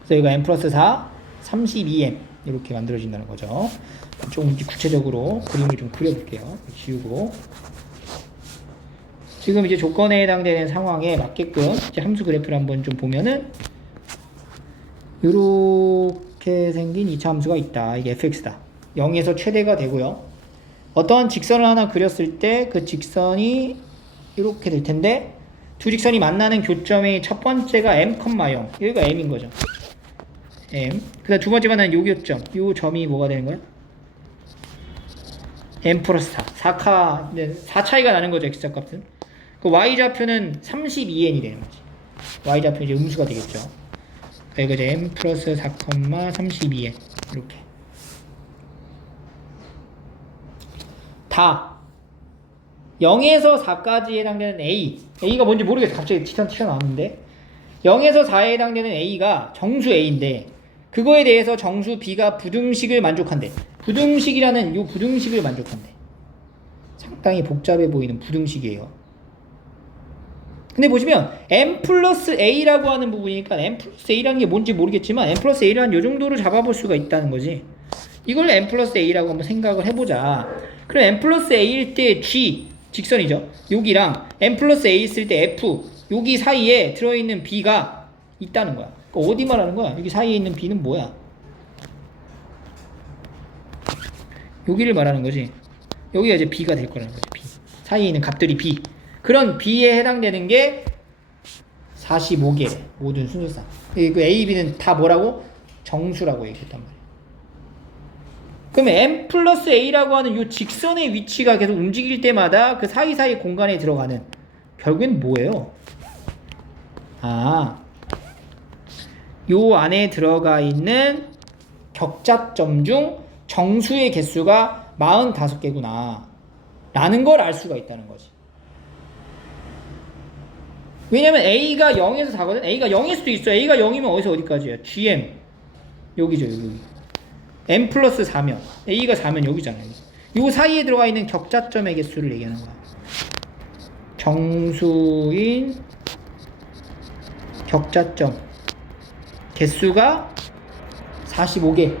그래서 여기가 m 플러스 4 32m 이렇게 만들어진다는 거죠. 좀 구체적으로 그림을 좀 그려볼게요. 지우고. 지금 이제 조건에 해당되는 상황에 맞게끔 이제 함수 그래프를 한번 좀 보면은 이렇게 생긴 2차 함수가 있다. 이게 fx다. 0에서 최대가 되고요. 어떠한 직선을 하나 그렸을 때 그 직선이 이렇게 될 텐데 두 직선이 만나는 교점의 첫 번째가 m, 0. 여기가 m인 거죠. m. 그 다음 두 번째 만나는 요 교점. 요 점이 뭐가 되는 거야? m 플러스 4. 4 차이가 나는 거죠. x좌값은. 그 y좌표는 32n이 되는 거지. y좌표 이제 음수가 되겠죠. 그러니까 이제 m 플러스 4, 32n. 이렇게. 다 0에서 4까지 해당되는 A가 뭔지 모르겠어. 갑자기 튀어나왔는데 0에서 4에 해당되는 A가 정수 A인데 그거에 대해서 정수 B가 부등식을 만족한대. 부등식이라는 요 부등식을 만족한대. 상당히 복잡해 보이는 부등식이에요. 근데 보시면 M 플러스 A라고 하는 부분이니까 M 플러스 A라는 게 뭔지 모르겠지만 M 플러스 A라는 요 정도로 잡아볼 수가 있다는 거지. 이걸 M 플러스 A라고 한번 생각을 해보자. 그럼 M 플러스 A일 때 G 직선이죠. 여기랑 M 플러스 A 있을 때 F 여기 사이에 들어있는 B가 있다는 거야. 그러니까 어디 말하는 거야? 여기 사이에 있는 B는 뭐야? 여기를 말하는 거지. 여기가 이제 B가 될 거라는 거지. B. 사이에 있는 값들이 B. 그런 B에 해당되는 게 45개 모든 순서상. 그 A, B는 다 뭐라고? 정수라고 얘기했단 말이야. 그러면 M 플러스 A라고 하는 이 직선의 위치가 계속 움직일 때마다 그 사이사이 공간에 들어가는 결국엔 뭐예요? 요 안에 들어가 있는 격자점 중 정수의 개수가 45개구나 라는 걸 알 수가 있다는 거지. 왜냐면 A가 0에서 4거든. A가 0일 수도 있어. A가 0이면 어디서 어디까지야? GM 여기죠. 여기. M 플러스 4면 A가 4면 여기잖아요. 요 사이에 들어가 있는 격자점의 개수를 얘기하는 거야. 정수인 격자점 개수가 45개.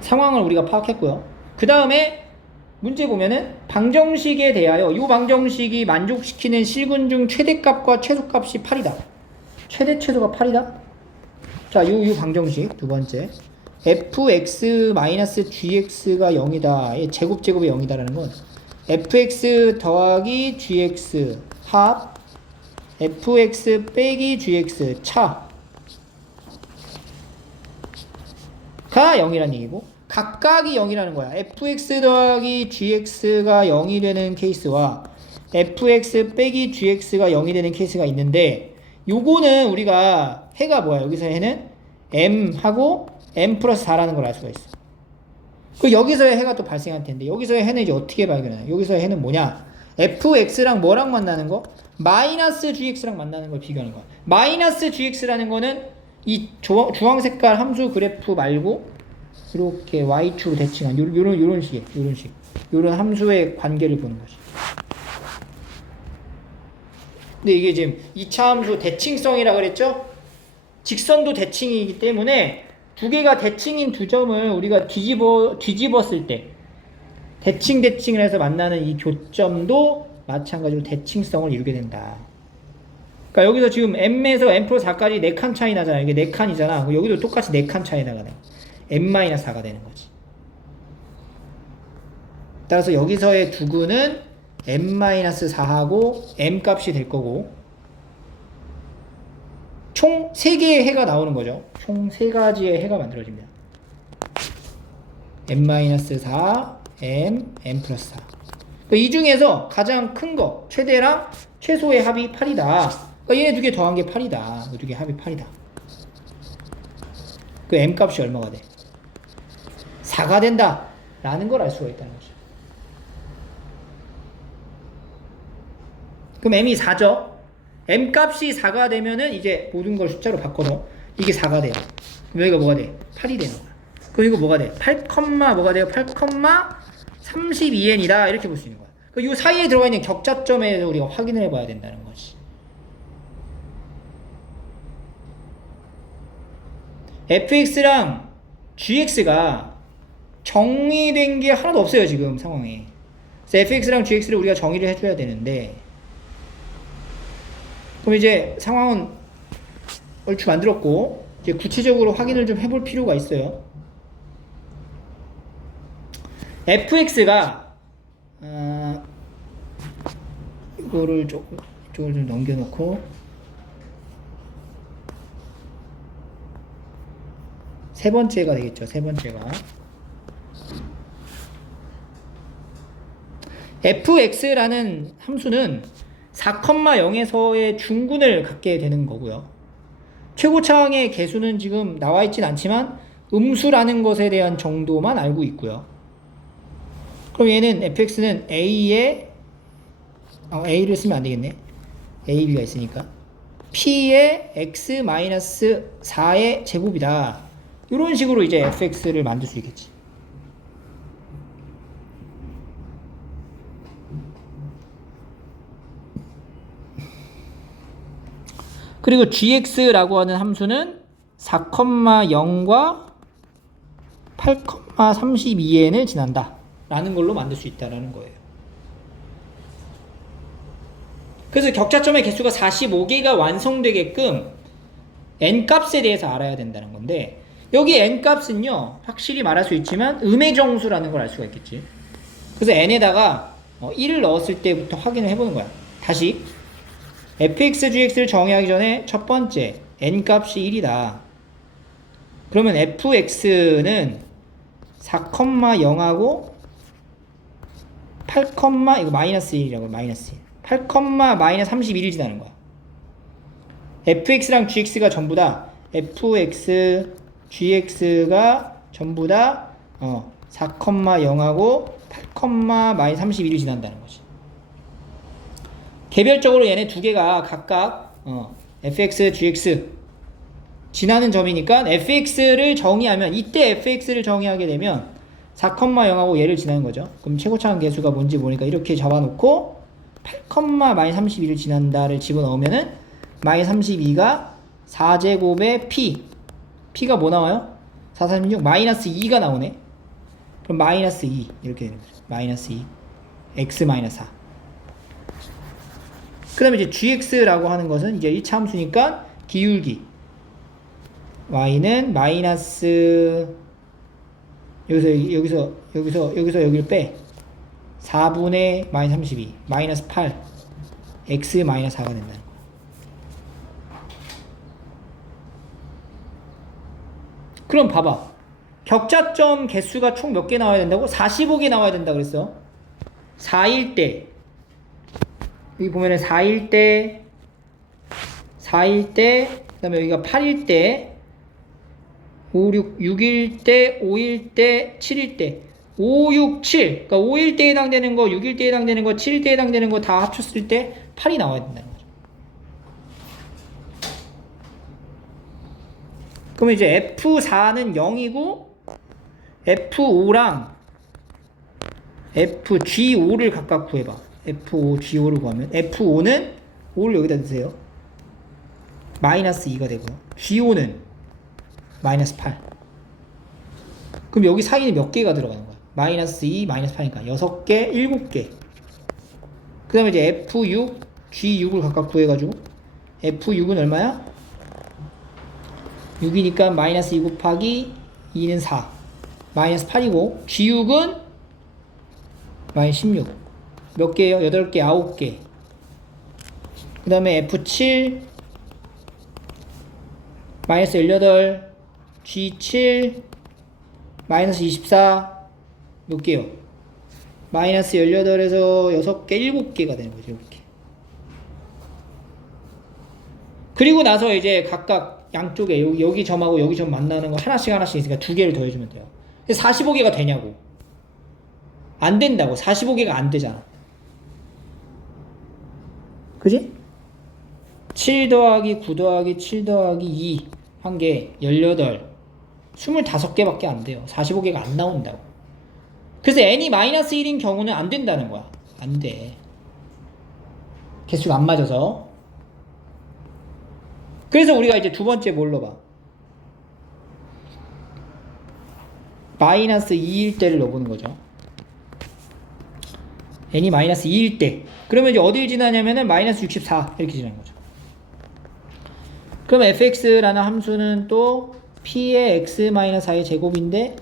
상황을 우리가 파악했고요. 그 다음에 문제 보면은 방정식에 대하여 이 방정식이 만족시키는 실근 중 최대값과 최소값이 8이다. 최대 최소가 8이다. 자, 요 방정식 두 번째 fx-gx가 0이다. 제곱이 0이다라는 건 fx 더하기 gx 합 fx 빼기 gx 차가 0이라는 얘기고 각각이 0이라는 거야. fx 더하기 gx가 0이 되는 케이스와 fx 빼기 gx가 0이 되는 케이스가 있는데 요거는 우리가 해가 뭐야? 여기서 해는 m하고 m 플러스 4라는 걸 알 수가 있어. 그 여기서의 해가 또 발생할 텐데 여기서의 해는 이제 어떻게 발견하냐? 여기서의 해는 뭐냐? fx랑 뭐랑 만나는 거? 마이너스 gx랑 만나는 걸 비교하는 거야. 마이너스 gx라는 거는 이 주황 색깔 함수 그래프 말고 이렇게 y축으로 대칭한 요런 식 요런 함수의 관계를 보는 거지. 근데 이게 지금 2차 함수 대칭성이라 그랬죠? 직선도 대칭이기 때문에 두 개가 대칭인 두 점을 우리가 뒤집었을 때 대칭을 해서 만나는 이 교점도 마찬가지로 대칭성을 이루게 된다. 그러니까 여기서 지금 m에서 m 플러스 4까지 4칸 차이 나잖아. 이게 4칸이잖아. 여기도 똑같이 4칸 차이 나가네. m-4가 되는 거지. 따라서 여기서의 두구는 m-4하고 m 값이 될 거고 총 3개의 해가 나오는 거죠. 총 3가지의 해가 만들어집니다. m-4, m 플러스 4. 그러니까 이 중에서 가장 큰 거, 최대랑 최소의 합이 8이다. 그러니까 얘네 두 개 더한 게 8이다. 이 두 개 합이 8이다. 그 m 값이 얼마가 돼? 4가 된다. 라는 걸 알 수가 있다는 거죠. 그럼 m이 4죠? m 값이 4가 되면은 이제 모든 걸 숫자로 바꿔서 이게 4가 돼요. 그럼 여기가 뭐가 돼? 8이 되는 거야. 그럼 이거 뭐가 돼? 8, 뭐가 돼요? 8,4 32n이다 이렇게 볼 수 있는 거야. 이 사이에 들어가 있는 격자점에 우리가 확인을 해봐야 된다는 거지. fx랑 gx가 정의된 게 하나도 없어요 지금 상황에. 그래서 fx랑 gx를 우리가 정의를 해줘야 되는데, 그럼 이제 상황은 얼추 만들었고 이제 구체적으로 확인을 좀 해볼 필요가 있어요. fx가 이거를 이쪽을 좀 넘겨놓고 세 번째가 되겠죠. 세 번째가 fx라는 함수는 4,0에서의 중군을 갖게 되는 거고요. 최고차항의 개수는 지금 나와 있진 않지만 음수라는 것에 대한 정도만 알고 있고요. 그럼 얘는 fx는 a의 a를 쓰면 안 되겠네. a, b가 있으니까 p의 x-4의 제곱이다. 이런 식으로 이제 fx를 만들 수 있겠지. 그리고 gx라고 하는 함수는 4,0과 8,32n을 지난다 라는 걸로 만들 수 있다는 거예요. 그래서 격자점의 개수가 45개가 완성되게끔 n값에 대해서 알아야 된다는 건데, 여기 n값은요 확실히 말할 수 있지만 음의 정수라는 걸 알 수가 있겠지. 그래서 n에다가 1을 넣었을 때부터 확인을 해보는 거야. 다시 fx, gx를 정의하기 전에 첫 번째 n값이 1이다. 그러면 fx는 4,0하고 8, 이거 마이너스 1이라고. 마이너스 1 8, 마이너스 31을 지나는 거야. fx랑 gx가 전부 다 fx, gx가 전부 다 4,0하고 8, 마이너스 31을 지난다는 거지. 개별적으로 얘네 두 개가 각각 fx, gx 지나는 점이니까 fx를 정의하면, 이때 fx를 정의하게 되면 4,0하고 얘를 지나는 거죠. 그럼 최고차항 개수가 뭔지 모르니까 이렇게 잡아놓고 8, 마이너스 31을 지난다를 집어넣으면은 마이너스 32가 4제곱의 p가 뭐 나와요? 4, 36 마이너스 2가 나오네. 그럼 마이너스 2 이렇게 되는 거죠. 마이너스 2 x 마이너스 4. 그 다음에 이제 gx라고 하는 것은 이제 1차 함수니까 기울기 y는 마이너스 여기서 여기를 빼 4분의 마이너스 32 마이너스 8 x 마이너스 4가 된다는 거야. 그럼 봐봐, 격자점 개수가 총 몇 개 나와야 된다고? 45개 나와야 된다 그랬어. 4일 때 여기 보면은 4일 때 그 다음에 여기가 8일 때 6일 때 5일 때 7일 때 5, 6, 7 그러니까 5일 때에 해당되는 거, 6일 때에 해당되는 거, 7일 때에 해당되는 거 다 합쳤을 때 8이 나와야 된다는 거죠. 그러면 이제 F4는 0이고 F5랑 FG5를 각각 구해봐. F5, G5를 구하면 F5는 5를 여기다 넣으세요. 마이너스 2가 되고요. G5는 마이너스 8. 그럼 여기 사이에 몇 개가 들어가는 거야? 마이너스 2, 마이너스 8이니까 6개, 7개. 그 다음에 이제 F6, G6을 각각 구해가지고 F6은 얼마야? 6이니까 마이너스 2 곱하기 2는 4 마이너스 8이고, G6은 마이너스 16 몇 개예요? 8개, 9개. 그 다음에 F7 마이너스 18 G7 마이너스 24 몇 개요? 마이너스 18에서 6개, 7개가 되는 거죠. 이렇게. 그리고 나서 이제 각각 양쪽에 여기 점하고 여기 점 만나는 거 하나씩 있으니까 2개를 더해주면 돼요. 45개가 되냐고. 안 된다고. 45개가 안 되잖아. 그지? 7 더하기 9 더하기 7 더하기 2 한 개 18 25개밖에 안 돼요. 45개가 안 나온다고. 그래서 n이 마이너스 1인 경우는 안 된다는 거야. 안 돼. 개수가 안 맞아서. 그래서 우리가 이제 두 번째 뭘로 봐? 마이너스 2일 때를 넣어보는 거죠. n이 마이너스 2일 때. 그러면 이제 어디를 지나냐면은 마이너스 64 이렇게 지나는 거죠. 그럼 fx라는 함수는 또 p의 x-4의 제곱인데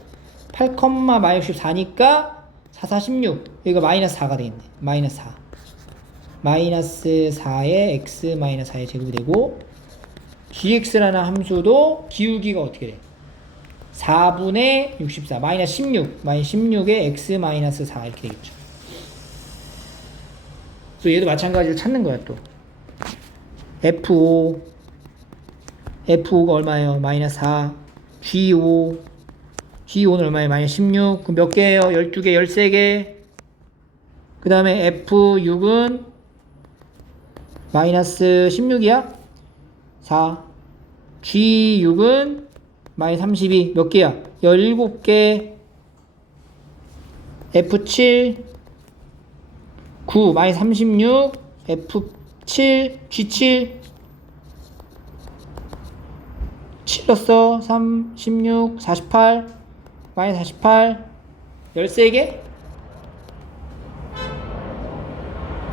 8, 마이너스 64니까 4, 4, 16 여기가 마이너스 4가 되겠네. 마이너스 4 마이너스 4의 x-4의 제곱이 되고 gx라는 함수도 기울기가 어떻게 돼? 4분의 64 마이너스 16 마이너스 16의 x-4 이렇게 되겠죠. 또 얘도 마찬가지로 찾는 거야. 또 F5가 얼마예요? 마이너스 4 G5는 얼마예요? 마이너스 16 그럼 몇 개예요? 12개 13개 그 다음에 F6은 마이너스 16이야? 4 G6은 마이너스 32 몇 개야? 17개 F7 9 마이너스 36 F7 G7 7 넣었어 3 16 48 마이너스 48 13개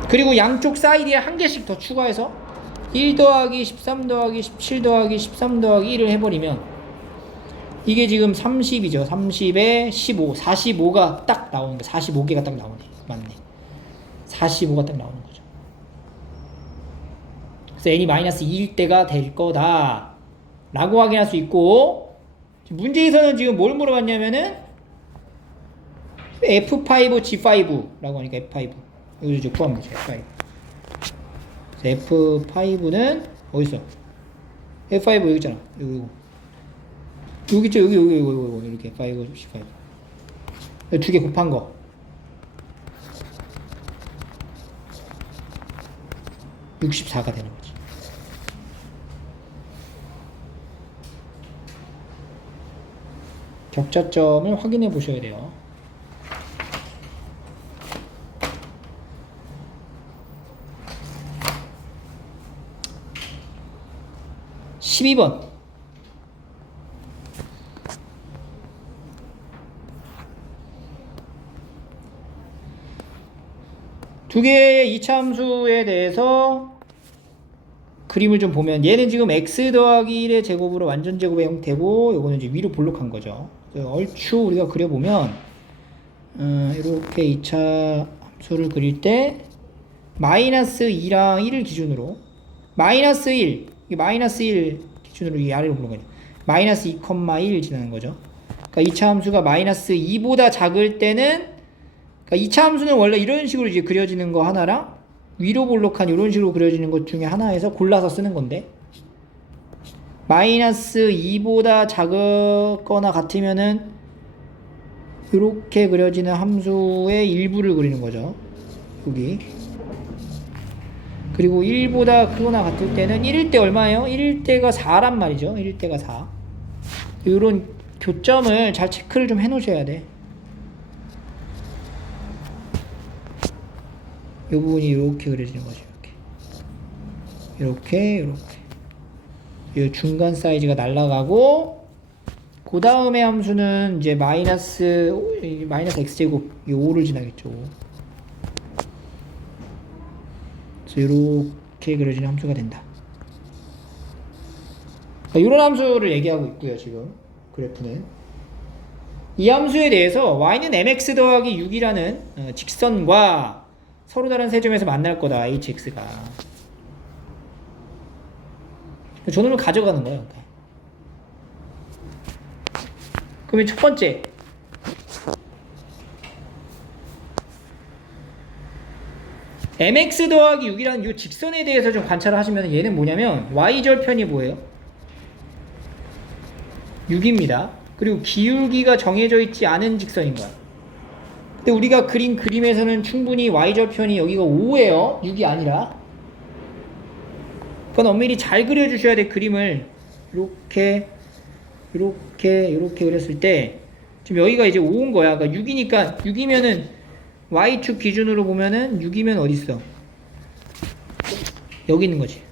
그리고 양쪽 사이드에 한 개씩 더 추가해서 1 더하기 13 더하기 17 더하기 13 더하기 1을 해버리면 이게 지금 30이죠 30에 15 45가 딱 나오는 거 45개가 딱 나오네 맞네 45가 딱 나오는 거죠. 그래서 n이 마이너스 2일 때가 될 거다 라고 확인할 수 있고 문제에서는 지금 뭘 물어봤냐면은 F5, G5 라고 하니까 F5 여기서 이제 구하면 되죠. F5 F5는 어딨어? F5 여기 있잖아. 여기 있죠. 여기 이렇게 F5, G5 두 개 곱한 거 64가 되는 거지. 격차점을 확인해 보셔야 돼요. 12번 두 개의 이차함수에 대해서 그림을 좀 보면 얘는 지금 x 더하기 1의 제곱으로 완전 제곱의 형태고 요거는 이제 위로 볼록한 거죠. 얼추 우리가 그려보면 이렇게 2차 함수를 그릴 때 마이너스 2랑 1을 기준으로 마이너스 1 기준으로 이 아래로 보는 거죠. 마이너스 2,1 지나는 거죠. 그러니까 2차 함수가 마이너스 2보다 작을 때는 그러니까 2차 함수는 원래 이런 식으로 이제 그려지는 거 하나랑 위로 볼록한 이런 식으로 그려지는 것 중에 하나에서 골라서 쓰는 건데 마이너스 2보다 작거나 같으면은 이렇게 그려지는 함수의 일부를 그리는 거죠. 여기. 그리고 1보다 크거나 같을 때는 1일 때 얼마예요? 1일 때가 4란 말이죠. 1일 때가 4. 이런 교점을 잘 체크를 좀 해 놓으셔야 돼. 이 부분이 이렇게 그려지는 거죠. 이렇게. 이 중간 사이즈가 날아가고 그 다음에 함수는 이제 마이너스 x제곱 이 5를 지나겠죠. 그래서 이렇게 그려지는 함수가 된다. 이런 함수를 얘기하고 있고요. 지금 그래프는 이 함수에 대해서 y는 mx 더하기 6이라는 직선과 서로 다른 세 점에서 만날 거다. hx가 저놈을 가져가는 거예요. 그러면 첫 번째 mx 더하기 6이라는 이 직선에 대해서 좀 관찰을 하시면 얘는 뭐냐면 y절편이 뭐예요? 6입니다. 그리고 기울기가 정해져 있지 않은 직선인 거야. 근데 우리가 그린 그림에서는 충분히 y절편이 여기가 5예요. 6이 아니라. 그건 엄밀히 잘 그려주셔야 돼. 그림을 이렇게 그렸을 때 지금 여기가 이제 5인 거야. 그러니까 6이니까 6이면은 y축 기준으로 보면은 6이면 어디 있어? 여기 있는 거지.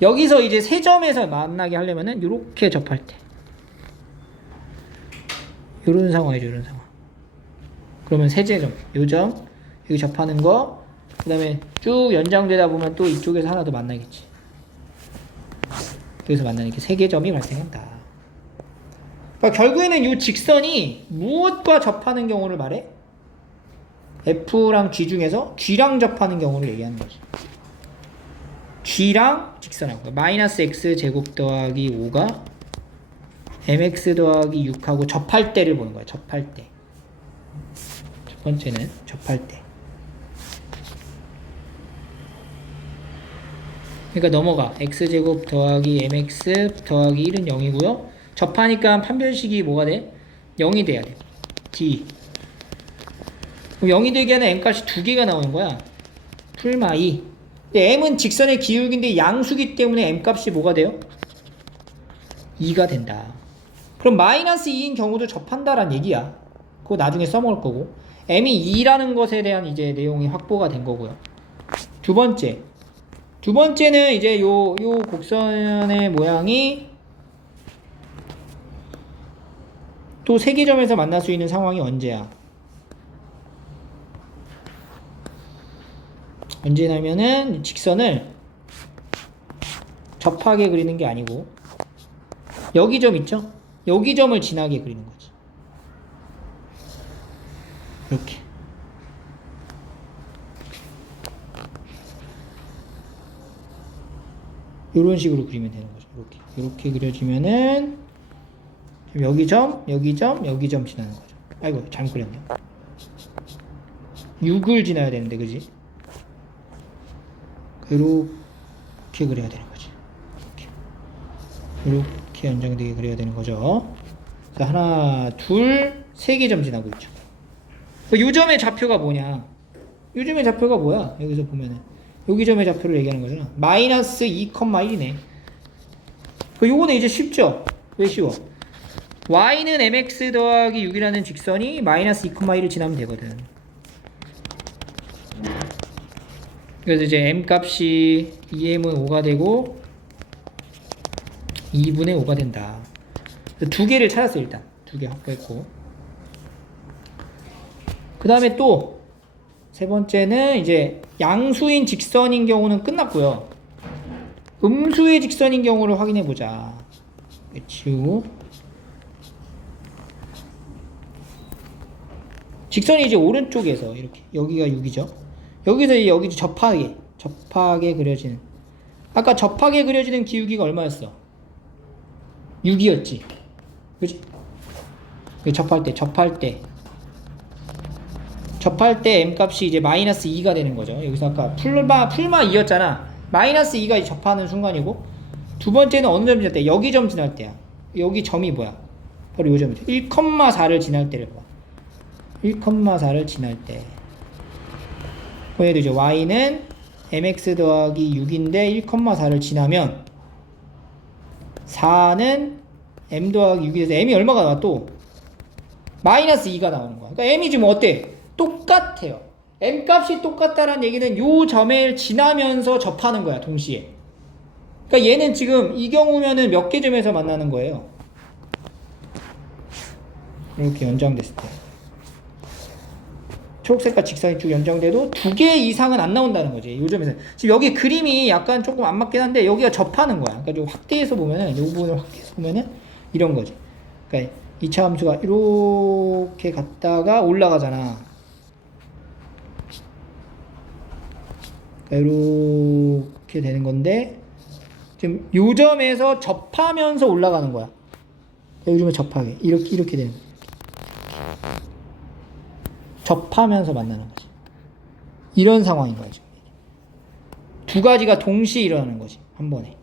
여기서 이제 세 점에서 만나게 하려면은 이렇게 접할 때 요런 상황이죠. 요런 상황. 그러면 세제점, 요점 여기 접하는 거, 그 다음에 쭉 연장되다 보면 또 이쪽에서 하나 더 만나겠지. 여기서 만나는 게 세 개 점이 발생한다. 그러니까 결국에는 이 직선이 무엇과 접하는 경우를 말해? F랑 G 중에서 G랑 접하는 경우를 얘기하는 거지. G랑 직선하고 마이너스 X 제곱 더하기 5가 MX 더하기 6하고 접할 때를 보는 거야. 접할 때. 첫 번째는 접할 때. 그러니까 넘어가. X제곱 더하기 MX 더하기 1은 0이고요. 접하니까 판별식이 뭐가 돼? 0이 돼야 돼. D. 그럼 0이 되게 하는 M값이 두 개가 나오는 거야. 풀마 2. 근데 M은 직선의 기울기인데 양수기 때문에 M값이 뭐가 돼요? 2가 된다. 그럼 마이너스 2인 경우도 접한다라는 얘기야. 그거 나중에 써먹을 거고. M이 2라는 것에 대한 이제 내용이 확보가 된 거고요. 두 번째는 이제 요 곡선의 모양이 또 세 개 점에서 만날 수 있는 상황이 언제야? 언제냐면은 직선을 접하게 그리는 게 아니고 여기 점 있죠? 여기 점을 지나게 그리는 거지. 이렇게. 이런 식으로 그리면 되는 거죠. 이렇게 그려지면은 여기 점, 여기 점, 여기 점 지나는 거죠. 아이고 잘못 그렸네. 6을 지나야 되는데, 그지? 이렇게 그려야 되는 거지. 이렇게 연장되게 그려야 되는 거죠. 자, 하나, 둘, 세 개 점 지나고 있죠. 요 점의 좌표가 뭐냐? 요 점의 좌표가 뭐야? 여기서 보면은 여기 점의 좌표를 얘기하는 거잖아. 마이너스 2,1이네. 요거는 이제 쉽죠? 왜 쉬워? y는 mx 더하기 6이라는 직선이 마이너스 2,1을 지나면 되거든. 그래서 이제 m값이 2m은 5가 되고 2분의 5가 된다. 두 개를 찾았어요. 일단 두 개 확보했고, 그 다음에 또 세 번째는 이제 양수인 직선인 경우는 끝났고요. 음수의 직선인 경우를 확인해 보자. 지우고, 직선이 이제 오른쪽에서 이렇게, 여기가 6이죠. 여기서 여기 접하게 그려지는, 아까 접하게 그려지는 기울기가 얼마였어? 6이었지. 그치? 접할 때 m값이 이제 마이너스 2가 되는 거죠. 여기서 아까 풀마 2였잖아. 마이너스 2가 접하는 순간이고, 두 번째는 어느 점 지날 때? 여기 점 지날 때야. 여기 점이 뭐야? 바로 요 점이죠. 1,4를 지날 때를 봐. 1,4를 지날 때. 얘도 이제 y는 mx 더하기 6인데 1,4를 지나면 4는 m 더하기 6이 돼서 m이 얼마가 나와? 또 마이너스 2가 나오는 거야. 그러니까 m이 지금 어때? 똑같아요. m 값이 똑같다라는 얘기는 요 점을 지나면서 접하는 거야, 동시에. 그러니까 얘는 지금 이 경우면은 몇 개 점에서 만나는 거예요? 이렇게 연장됐을 때. 초록색과 직선이 쭉 연장돼도 두 개 이상은 안 나온다는 거지. 요 점에서. 지금 여기 그림이 약간 조금 안 맞긴 한데 여기가 접하는 거야. 그러니까 좀 확대해서 보면은, 이 부분을 확대해서 보면은 이런 거지. 그러니까 2차 함수가 이렇게 갔다가 올라가잖아. 그러니까 이렇게 되는 건데 지금 요 점에서 접하면서 올라가는 거야. 요즘에 접하게 이렇게 되는 거야. 접하면서 만나는 거지. 이런 상황인 거야, 지금. 두 가지가 동시에 일어나는 거지, 한 번에.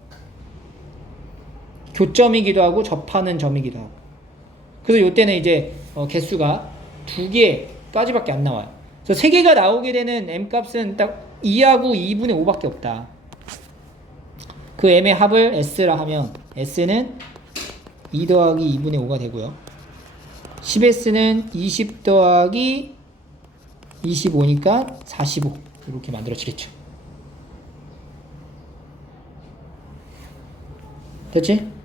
교점이기도 하고 접하는 점이기도 하고. 그래서 이때는 이제 개수가 두 개까지밖에 안 나와요. 그래서 세 개가 나오게 되는 m 값은 딱 2하고 2분의 5밖에 없다. 그 m의 합을 s라 하면 s는 2 더하기 2분의 5가 되고요. 10S는 20 더하기 25니까 45 이렇게 만들어지겠죠. 됐지?